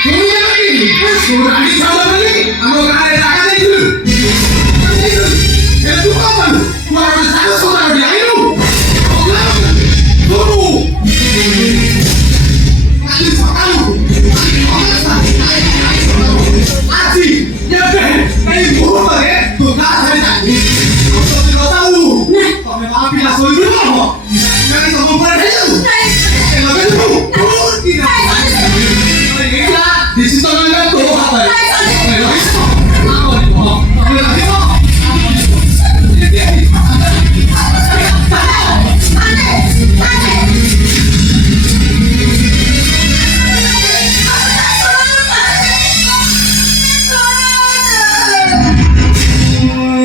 তুমি জানি তোর আগে ছাড়া বলি আমার গায়ে টাকা দিছিল এ তুই কত পারু তোমার আগে টাকা সোনা দিই আইনু গরু কালি সকালু আজি যাবে এই গরু মানে তো না ছাড়ি যাবি তোকে রতাউ তবে বাপি না সই দিল না আমি তো মরে যাই এই লাগে তো কি না দিস ইজ